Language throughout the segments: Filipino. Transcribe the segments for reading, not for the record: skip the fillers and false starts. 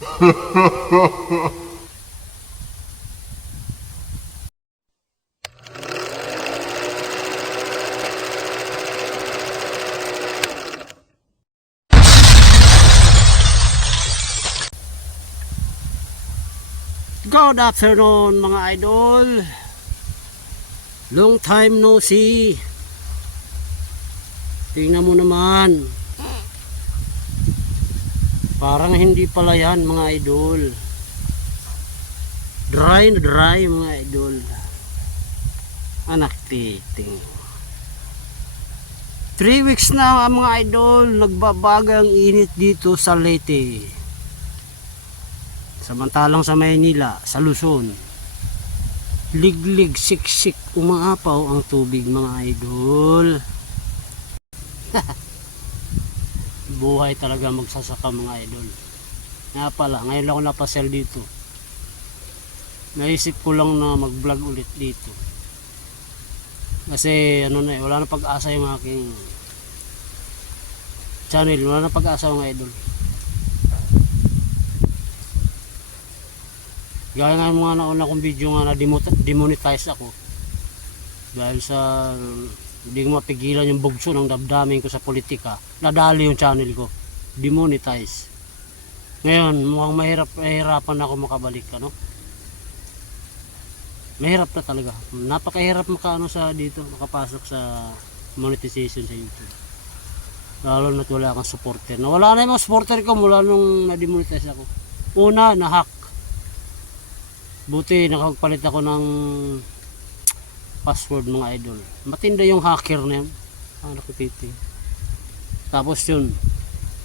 Good afternoon mga idol. Long time no see. Tingnan mo naman. Parang hindi pala yan mga idol. Dry na dry mga idol. Anak titing. 3 weeks na mga idol. Nagbabaga ang init dito sa Leyte. Samantalang sa Maynila, sa Luzon, liglig, siksik, umaapaw ang tubig mga idol. Buhay talaga magsasaka mga idol. Nga pala, ngayon lang ako napasel dito. Naisip ko lang na mag vlog ulit dito. Kasi ano na, wala na pag-asa yung aking channel. Wala na pag-asa mga idol. Gaya nga mga nauna kong video nga na demonetize ako dahil sa hindi ko mapigilan yung bugso ng damdamin ko sa politika. Nadali yung channel ko, demonetize. Ngayon mukhang mahirapan ako makabalik, ano? Mahirap na talaga, napakahirap makaano sa dito, makapasok sa monetization sa YouTube, lalo na't wala kang supporter. Nawala na yung mga supporter ko mula nung na-demonetize ako. Una, na-hack. Buti nakapagpalit ako ng password mga idol. Matinda yung hacker na yun. Nakapiti. Tapos yun,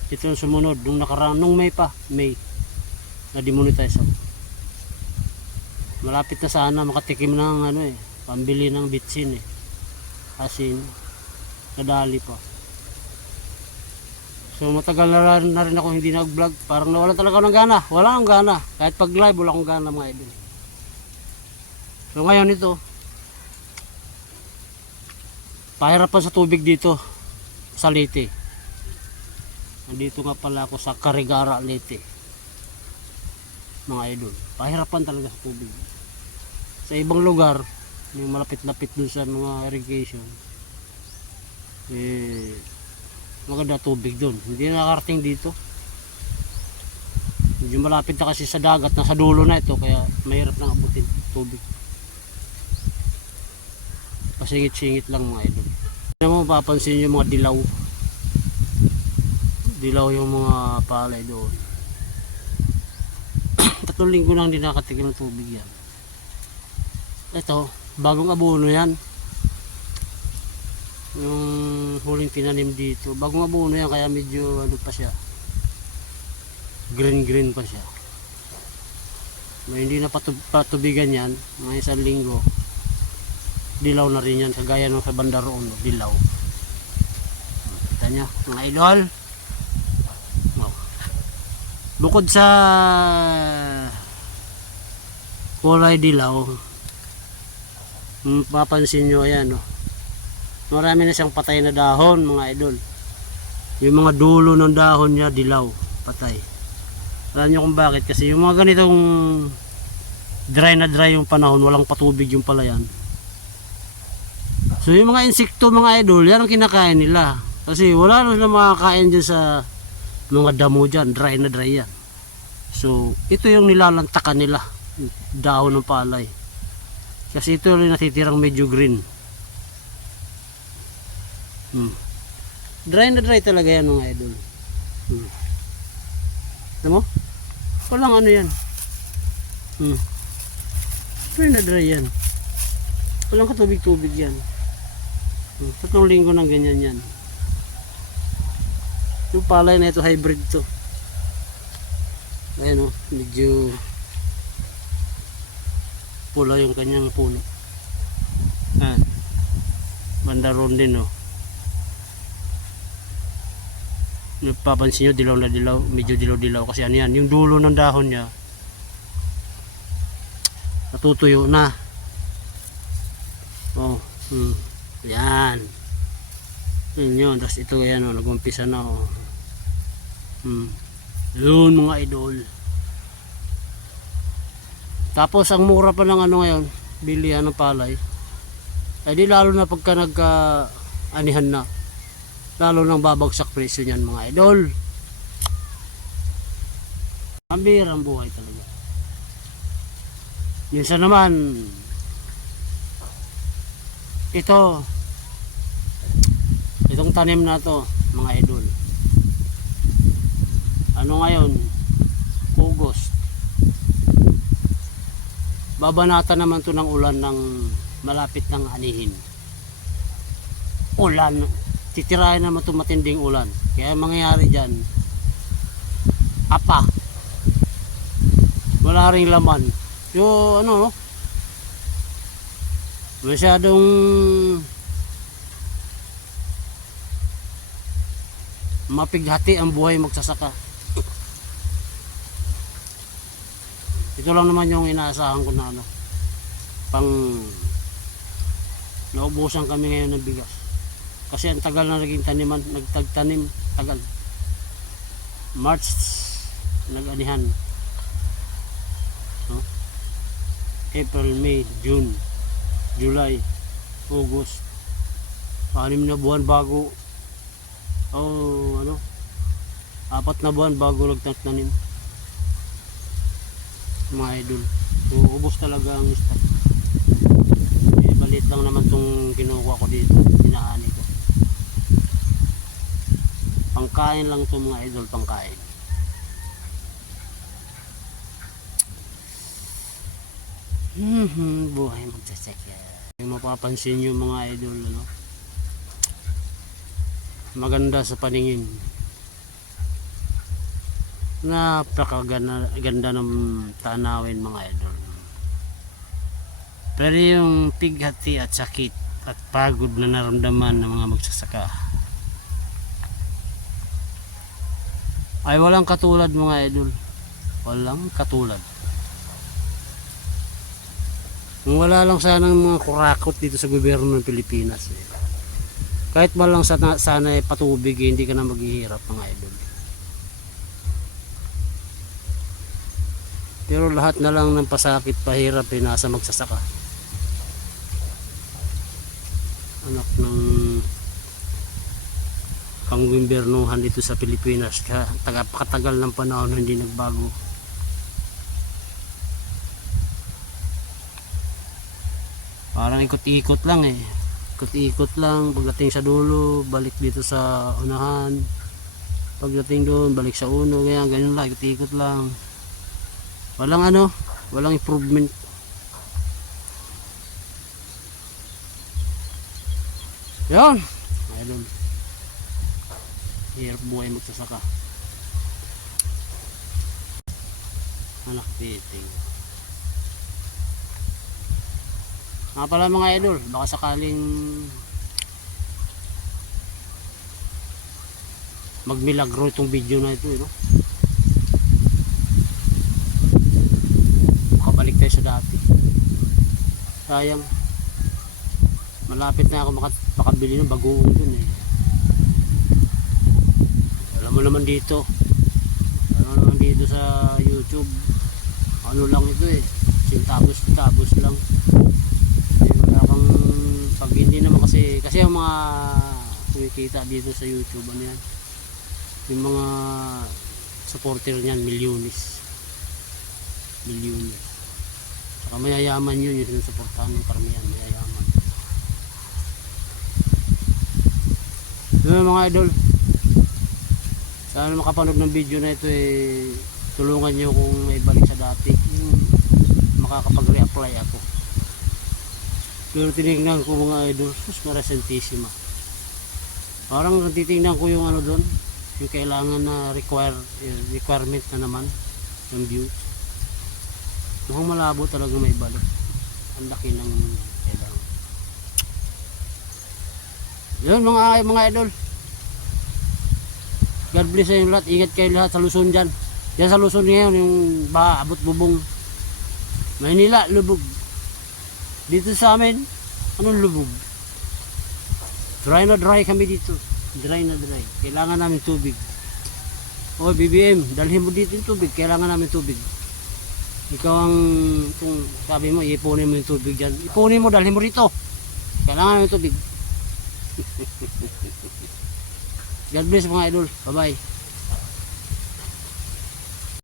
ito yung sumunod nung nakaraan, nung May na demonetize ako. Malapit na sana makatikim ng ano pambili ng bitsin asin, nadali pa. So matagal na rin ako hindi nag-vlog. Parang nawala talaga ng gana. Wala akong gana. Kahit pag live wala akong gana mga idol. So ngayon ito, pahirapan sa tubig dito sa Leyte. Nandito nga pala ako sa Carigara, Leyte mga idol. Pahirapan talaga sa tubig. Sa ibang lugar, yung malapit-lapit dun sa mga irrigation, maganda tubig dun. Hindi nakarating dito. Medyo malapit na kasi sa dagat, nasa dulo na ito, kaya mahirap nang abutin tubig. Pasingit-singit lang mga idol. Ano mo mapapansin yung mga dilaw. Dilaw yung mga palay doon. 3 linggo nang hindi nakatikim ng tubig yan. Ito, bagong abono yan. Yung huling tinanim dito, bagong abono yan, kaya medyo ano pa siya, green pa siya. May hindi na patubigan yan, mga 1 linggo, dilaw na rin yan, kagaya nung sa banda roon, dilaw. Kita nyo mga idol. Bukod sa kulay dilaw, mapapansin nyo ayan, marami na siyang patay na dahon mga idol. Yung mga dulo ng dahon niya dilaw, patay. Alam nyo kung bakit? Kasi yung mga ganitong dry na dry yung panahon, walang patubig yung palayan. So yung mga insekto mga idol, yan ang kinakain nila. Kasi wala na sila makakain dyan sa mga damo dyan, dry na dry yan. So ito yung nilalantakan nila, dahon ng palay. Kasi ito yung natitirang medyo green. Dry na dry talaga yan mga idol. Alam mo? Walang ano yan. Dry na dry yan. Walang katubig-tubig yan. 3 linggo ng ganyan yan. Yung palay na ito, hybrid to. Ayan medyo pula yung kanyang puno. Bandaron din napapansin nyo, dilaw na dilaw, medyo dilaw kasi ano yan, yung dulo ng dahon nya natutuyo na. Yan yun, tapos ito yan nag-umpisa na yun mga idol. Tapos ang mura pa ng ano ngayon, bilihan ng palay. Eh di lalo na pagka anihan na, lalo nang babagsak presyo niyan mga idol. Ang buhay talaga. Minsan naman itong tanim na to mga idol, ano ngayon, August, babanata naman to ng ulan ng malapit ng anihin. Ulan, titirahin naman to matinding ulan, kaya mangyayari dyan, apa, wala ring laman yung ano, masyadong mapighati ang buhay magsasaka. Ito lang naman yung inaasahan ko na ano, pang naubusan kami ngayon ng bigas kasi ang tagal na naging taniman, nagtagtanim, tagal. March nag-anihan, no? April, May, June, July, August, 6 na buwan bago, ano, 4 na buwan bago nagtatanim mga idol. So ubos talaga ang stock. Eh, balit lang naman tong kinukuha ko dito, pinaani ko, pangkain lang to mga idol, pangkain. Buhay magsasaka. Yung mapapansin nyo mga idol, ano, maganda sa paningin, napakaganda ng tanawin mga idol. Pero yung pighati at sakit at pagod na naramdaman ng mga magsasaka ay walang katulad mga idol, walang katulad. Wala lang sana ng mga kurakot dito sa gobyerno ng Pilipinas. Kahit ba lang sana patubig, hindi ka na maghihirap mga idol. Pero lahat na lang ng pasakit, pahirap nasa magsasaka. Anak ng panggobyernuhan dito sa Pilipinas, katagal ng panahon hindi nagbago. Parang ikot-ikot lang eh. Ikot-ikot lang, pagdating sa dulo, balik dito sa unahan. Pagdating doon, balik sa uno, ganyan lang, ikot-ikot lang. Walang improvement. Yan. Ayun. Hirap buhay magsasaka. Anak piting. Nga pala mga idol, baka sakaling magmilagro itong video na ito, no? Makabalik tayo sa dati. Sayang, malapit na ako makabili ng bagoong dun eh. Alam mo naman dito sa YouTube, ano lang ito eh, sintabos lang. Pag hindi naman kasi ang mga kumikita dito sa YouTube, ano yan, yung mga supporter niyan, milyones, saka mayayaman yun, yung sinusuportahan ng karamihan, mayayaman. Yun mga idol, sana makapanood ng video na ito eh, tulungan nyo kung may balik sa dati, yung makakapag-reapply ako. Pero tinignan ko mga idol, sus marasentisima. Parang titingnan ko yung ano doon, yung kailangan na requirement na naman ng views. Mukhang malabo talaga may balik. Ang laki ng kailangan. Yun mga idol. God bless sa inyo lahat. Ingat kayo lahat sa Luzon dyan. Diyan sa Luzon ngayon, yung baha, abot bubong. Maynila, lubog. Dito sa amin, anong lubog? Dry na dry kami dito. Dry na dry. Kailangan namin tubig. O BBM, dalhin mo dito yung tubig. Kailangan namin tubig. Ikaw ang, kung sabi mo, ipunin mo yung tubig dyan. Ipunin mo, dalhin mo rito. Kailangan mo yung tubig. God bless mga idol. Bye-bye.